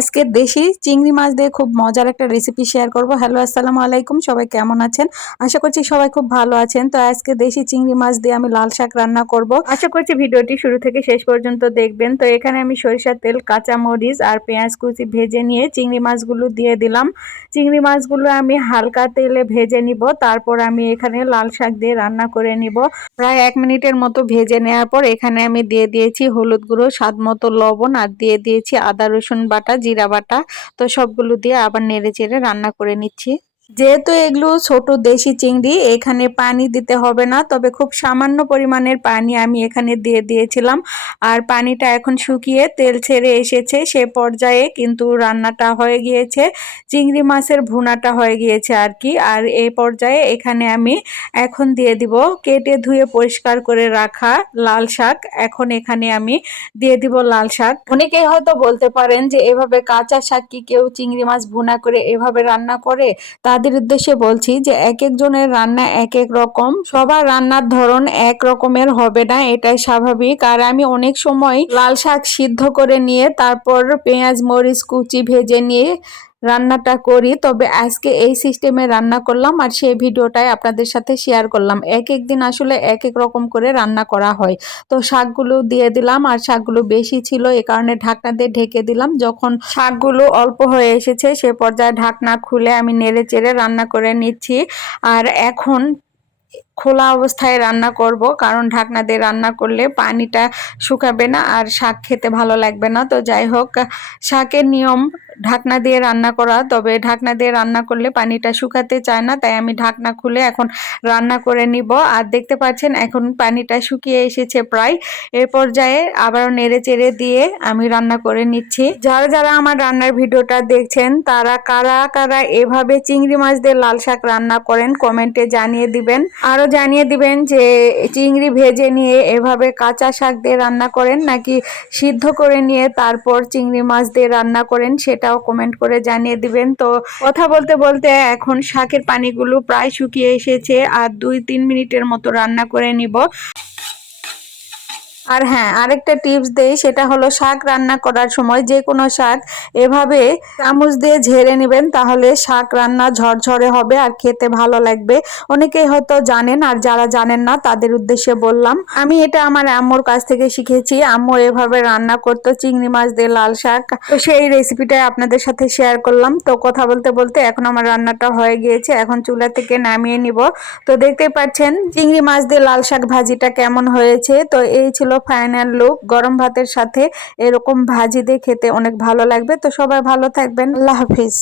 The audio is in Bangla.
আজকে দেশি চিংড়ি মাছ দিয়ে খুব মজার একটা রেসিপি শেয়ার করব। হ্যালো, আসসালামু আলাইকুম, সবাই কেমন আছেন? আশা করছি সবাই খুব ভালো আছেন। তো আজকে দেশি চিংড়ি মাছ দিয়ে আমি লাল শাক রান্না করব। আশা করছি ভিডিওটি শুরু থেকে শেষ পর্যন্ত দেখবেন। তো এখানে আমি সরিষার তেল, কাঁচা মরিচ আর পেঁয়াজ কুচি ভেজে নিয়ে চিংড়ি মাছগুলো দিয়ে দিলাম। চিংড়ি মাছগুলো আমি হালকা তেলে ভেজে নিব, তারপর আমি এখানে লাল শাক দিয়ে রান্না করে নিব। প্রায় 1 মিনিটের মতো ভেজে নেওয়ার পর এখানে আমি দিয়ে দিয়েছি হলুদ গুঁড়ো, স্বাদ মতো লবণ আর দিয়ে দিয়েছি আদা রসুন বাটা, জিরা বাটা। তো সবগুলো দিয়ে আবার নেড়ে চেড়ে রান্না করে নিচ্ছি। যেহেতু এগুলো ছোট দেশি চিংড়ি, এখানে পানি দিতে হবে না, তবে খুব সামান্য পরিমাণের পানি আমি এখানে দিয়ে দিয়েছিলাম। আর পানিটা এখন শুকিয়ে তেল ছেড়ে এসেছে, সে পর্যায়ে কিন্তু রান্নাটা হয়ে গিয়েছে, চিংড়ি মাছের ভুনাটা হয়ে গিয়েছে আর কি। আর এই পর্যায়ে এখানে আমি এখন দিয়ে দিব কেটে ধুয়ে পরিষ্কার করে রাখা লাল শাক। এখন এখানে আমি দিয়ে দিব লাল শাক। অনেকেই হয়তো বলতে পারেন যে এভাবে কাঁচা শাক কি কেউ চিংড়ি মাছ ভুনা করে এভাবে রান্না করে? তাদের উদ্দেশ্যে বলছি যে এক একজনের রান্না এক এক রকম, সবার রান্নার ধরন এক রকমের হবে না, এটাই স্বাভাবিক। আর আমি অনেক সময় লাল শাক সিদ্ধ করে নিয়ে তারপর পেঁয়াজ মরিচ কুচি ভেজে নিয়ে রান্নাটা করি, তবে আজকে এই সিস্টেমে রান্না করলাম আর সেই ভিডিওটাই আপনাদের সাথে শেয়ার করলাম। এক এক দিন আসলে এক এক রকম করে রান্না করা হয়। তো শাকগুলো দিয়ে দিলাম, আর শাকগুলো বেশি ছিল এ কারণে ঢাকনা দিয়ে ঢেকে দিলাম। যখন শাকগুলো অল্প হয়ে এসেছে সে পর্যায়ে ঢাকনা খুলে আমি নেড়ে চেড়ে রান্না করে নিচ্ছি। আর এখন খোলা অবস্থায় রান্না করব, কারণ ঢাকনা দিয়ে রান্না করলে পানিটা শুকাবে না আর শাক খেতে ভালো লাগবে না। তো যাই হোক, শাকের নিয়ম ঢাকনা দিয়ে রান্না করা, তবে ঢাকনা দিয়ে রান্না করলে পানিটা শুকাতে চায় না, তাই আমি ঢাকনা খুলে এখন রান্না করে নিব। আর দেখতে পাচ্ছেন এখন পানিটা শুকিয়ে এসেছে প্রায়। এর পর্যায়ে আবারও নেড়ে চেড়ে দিয়ে আমি রান্না করে নিচ্ছি। যারা যারা আমার রান্নার ভিডিওটা দেখছেন তারা কারা কারা এভাবে চিংড়ি মাছ দিয়ে লাল শাক রান্না করেন কমেন্টে জানিয়ে দিবেন। আরও জানিয়ে দিবেন যে চিংড়ি ভেজে নিয়ে এভাবে কাঁচা শাক দিয়ে রান্না করেন নাকি সিদ্ধ করে নিয়ে তারপর চিংড়ি মাছ দিয়ে রান্না করেন, সেটাও কমেন্ট করে জানিয়ে দিবেন। তো কথা বলতে বলতে এখন শাকের পানিগুলো প্রায় শুকিয়ে এসেছে, আর 2-3 মিনিটের মতো রান্না করে নিব। আর হ্যাঁ, আরেকটা টিপস দেই, সেটা হলো শাক রান্না করার সময় যে কোনো শাক এভাবে চামচ দিয়ে ঝেড়ে নেবেন, তাহলে শাক রান্না ঝরঝরে হবে আর খেতে ভালো লাগবে। অনেকেই হয়তো জানেন, আর যারা জানেন না তাদের উদ্দেশ্যে বললাম। আমি এটা আমার আম্মুর কাছ থেকে শিখেছি। আম্মু এভাবে রান্না করতো চিংড়ি মাছ দিয়ে লাল শাক, তো সেই রেসিপিটাই আপনাদের সাথে শেয়ার করলাম। তো কথা বলতে বলতে এখন আমার রান্নাটা হয়ে গিয়েছে, এখন চুলা থেকে নামিয়ে নিব। তো দেখতেই পাচ্ছেন চিংড়ি মাছ দিয়ে লাল শাক ভাজিটা কেমন হয়েছে। তো এই ছিল ফাইনাল লুক। গরম ভাতের সাথে এরকম ভাজি দিয়ে খেতে অনেক ভালো লাগবে। তো সবাই ভালো থাকবেন, আল্লাহ হাফিজ।